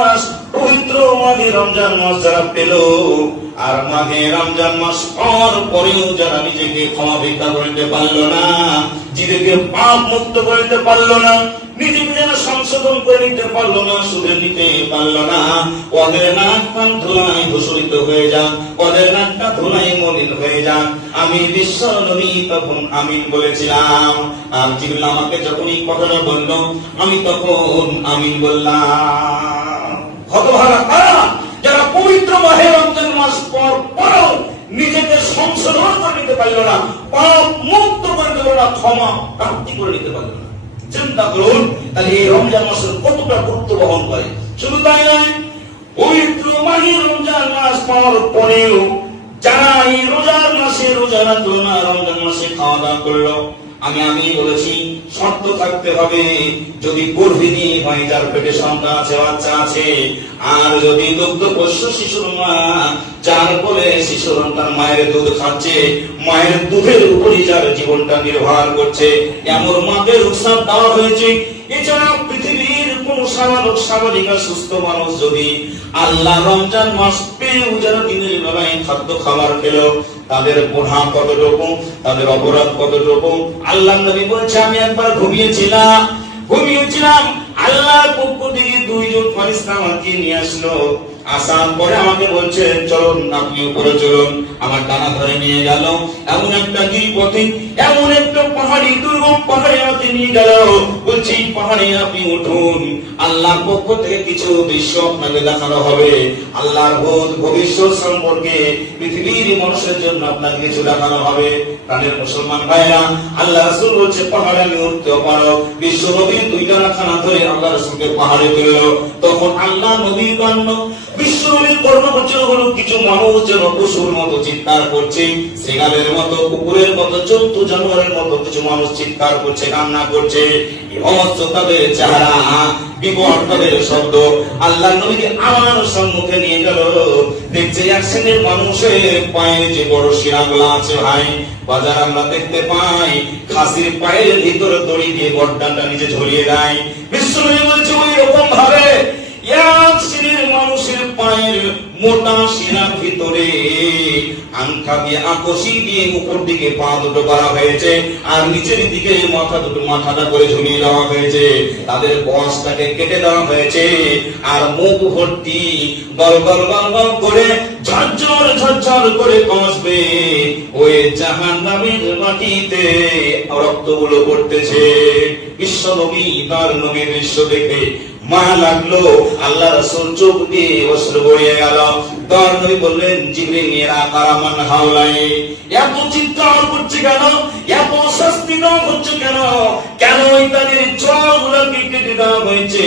মাস, পবিত্র মাহে রমজান মাস যারা পেল, আর মাহে রমজান মাস হওয়ার পরেও যারা নিজেকে ক্ষমা ভিক্ষা করতে পারলো না, নিজেকে পাপ মুক্ত করতে পারলো না, নিজেকে যেন সংশোধন করে নিতে পারলো না, শুধরে নিতে পারলো না, ওদের নাক কান ধুলায় ধূসরিত হয়ে যান, ওদের নাকটা ধুলায় মলিন হয়ে যান। আমি বিশ্ব নবী তখন আমিন বলেছিলাম, আর জিবরিল আমাকে যখন এই কথাটা বলল আমি তখন আমিন বললাম। হতভাগা কারা? যারা পবিত্র মাহে রমজান মাস পর পরও নিজেকে সংশোধন করে নিতে পারলো না, পাপ মুক্ত করে নিতে পারলো না, ক্ষমা প্রাপ্তি করে নিতে পারলো না। চিন্তা করুন তাহলে এই রমজান মাসের কতটা গুরুত্ব বহন করে। শুধু তাই নয়, পবিত্র মাহে রমজান মাস পাওয়ার পরেও যারা এই রোজার মাসে রোজা রাখলো না, রমজান মাসে খাওয়া দাওয়া করলো, আমি বলেছি শর্ত থাকতে হবে, যদি গর্ভিণী হয়, যার পেটে সন্তান আছে, বাচ্চা আছে, আর যদি দুগ্ধপোষ্য শিশুর মা, যার বলে শিশুর তার মায়ের দুধ খাচ্ছে, মায়ের দুধের উপরই যার জীবনটা নির্ভর করছে, এমন মাকে রুখসাত দেওয়া হয়েছে। এছাড়া পৃথিবীর কোন স্বাভাবিক সুস্থ মানুষ যদি আল্লাহ রমজান মাস পেয়েও যারা দিনের বেলায় খাদ্য খাবার খেল, তাদের গুনাহ কতটুকু, তাদের অপরাধ কতটুকু। আল্লাহ নবী বলছে, আমি একবার ঘুমিয়েছিলাম, আল্লাহর পক্ষ থেকে দুইজন ফেরেশতা আমাকে নিয়ে আসলো, আসার পরে আমাকে বলছে, চলুন আপনি উপরে চলুন। আমার ডানা ধরে নিয়ে গেল এমন একটা গিরিপথে, এমন একটা পাহাড়ি দুর্গম পাহাড়ে আমাকে নিয়ে গেল, বলছি পাহাড়ে আপনি উঠুন, আল্লাহর পক্ষ থেকে কিছু দৃশ্য আপনাকে দেখানো হবে, আল্লাহর ভবিষ্যৎ সম্পর্কে পৃথিবীর মানুষের জন্য আপনাকে কিছু দেখানো হবে। প্রাণের মুসলমান ভাইরা, আল্লাহ রাসূল বলছে পাহাড়ে আমি উঠতে পারো। বিশ্ব নবীর দুইটা রাখানা ধরে আল্লাহ রাসূলকে পাহাড়ে তুলল। তখন আল্লাহ নবীর কান্ন, বিশ্ব নবীর কর্ণগোচর হলো কিছু মানুষ যেন পশুর মতো চিৎকার করছে, সিংহের মতো, কুকুরের মতো, জন্তু জানোয়ারের মতো কিছু মানুষ চিৎকার করছে, কান্না করছে। তাদের চেহারা, বিকট তাদের শব্দ। আল্লাহ নবীকে আমার সম্মুখে নিয়ে গেল, দেখছে এক শ্রেণীর মানুষের পায়ে যে বড় শিরাগুলো আছে, ভাই বাজার আমরা দেখতে পাই খাসির পায়ের ভিতরে দড়ি দিয়ে বড়ডানটা নিচে ঝরিয়ে দেয়। বিশ্বনবী বলছে ওই রকম ভাবে এক শ্রেণীর মানুষের পায়ের মোটা শিরার ভিতরে আংটা দিয়ে আকশি দিয়ে উপর দিকে পা দুটো করা হয়েছে, আর নিচের দিকে মাথাটা করে ঝুলিয়ে দেওয়া হয়েছে, তাদের বসটাকে কেটে দেওয়া হয়েছে, আর মুখ ভর্তি গল গল গল গল করে ঝরঝর ঝরঝর করে কষবে ওই জাহান্নামের মাটিতে রক্তগুলো পড়তেছে। বিশ্ব নবী তার নবীর দৃশ্য দেখে মায়া লাগলো, আল্লাহ রাসূল চোখ দিয়ে অশ্রু গড়িয়ে গেল। তার নবী বললেন, জিবরিল এরা কারামান হাওলাই, এত চিৎকার করছে কেন, এত শাস্তি দেওয়া হচ্ছে কেন, কেন তাদের চোখগুলোকে কেটে দেওয়া হয়েছে,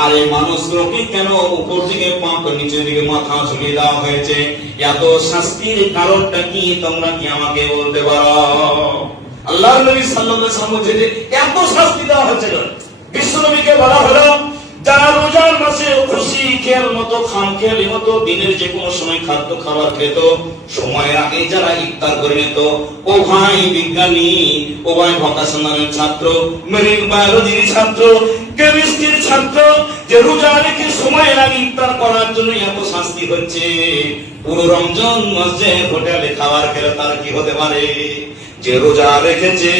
আর এই মানুষগুলোকে কেন উপর দিকে পা নিচের দিকে মাথা ঝুলিয়ে দেওয়া হয়েছে, এত শাস্তির কারণটা কি তোমরা কি আমাকে বলতে পারো? আল্লাহর নবী সাল্লাল্লাহু আলাইহি ওয়াসাল্লাম বলেছে এত শাস্তি দেওয়া হচ্ছে কেন? বিশ্বনবীকে বলা হলো, যারা রোজার মাসে খুশি খেয়াল মতো খাম খেয়ালি মতো দিনের যে কোনো সময় খাদ্য খাবার খেত, সময়ের আগে যারা ইফতার করে নিত, ও ভাই বিজ্ঞানী, ও ভাই ভোকেশনালের ছাত্র, মেরিন বায়োলজির ছাত্র, কেমিস্ট্রির ছাত্র, যে রোজা রেখে সময়ের আগে ইফতার করার জন্য এত শাস্তি হচ্ছে, পুরো রমজান মাসে হোটেলে খাবার খেলে তার কি হতে পারে? যে রোজা রেখেছে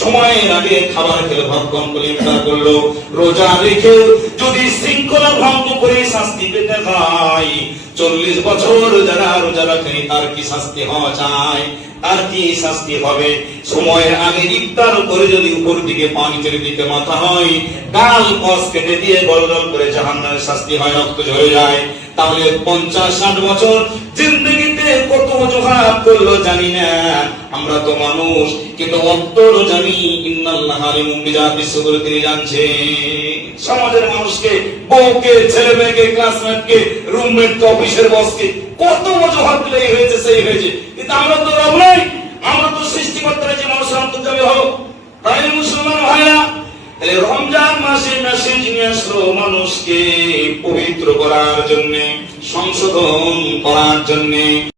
সময়ের আগে খাবার খেলে ভক্ষণ করে ইফতার করলো, রোজা রেখে যদি শৃঙ্খলা ভঙ্গ করে শাস্তি পেতে হয়, 40 বছর যারা রোজা রাখেনি তার কি শাস্তি হওয়া চায়? তার কি শাস্তি হবে? সময়ের আগে ইফতার করে যদি উপর দিকে পা নিচের দিকে মাথা হয়, গাল কস কেটে দিয়ে গল গল করে জাহান্নামের শাস্তি হয়, রক্ত ঝরে যায়, তাহলে 50-60 বছর জিন্দেগিতে কত অজুহাত করলো জানি না। আমরা তো মানুষ, কিন্তু অন্তর জানি ইন্নাল্লাহা আলিমুম বিযাতিস সুদূর, তিনি জানছে সমাজের মানুষকে, বউকে, ছেলে মেয়েকে, ক্লাসমেটকে, রুমমেটকে, অফিসের বসকে কত অজুহাত দিলে হয়েছে সেই হয়েছে, কিন্তু আমরা তো রব নই, আমরা তো সৃষ্টিকর্তা, যে মানুষের অন্তর্যামী হোক। তাই মুসলমান ভাইরা, তাহলে রমজান মাসে মেসেজ নিয়ে আসলো মানুষকে পবিত্র করার জন্য, সংশোধন করার জন্য।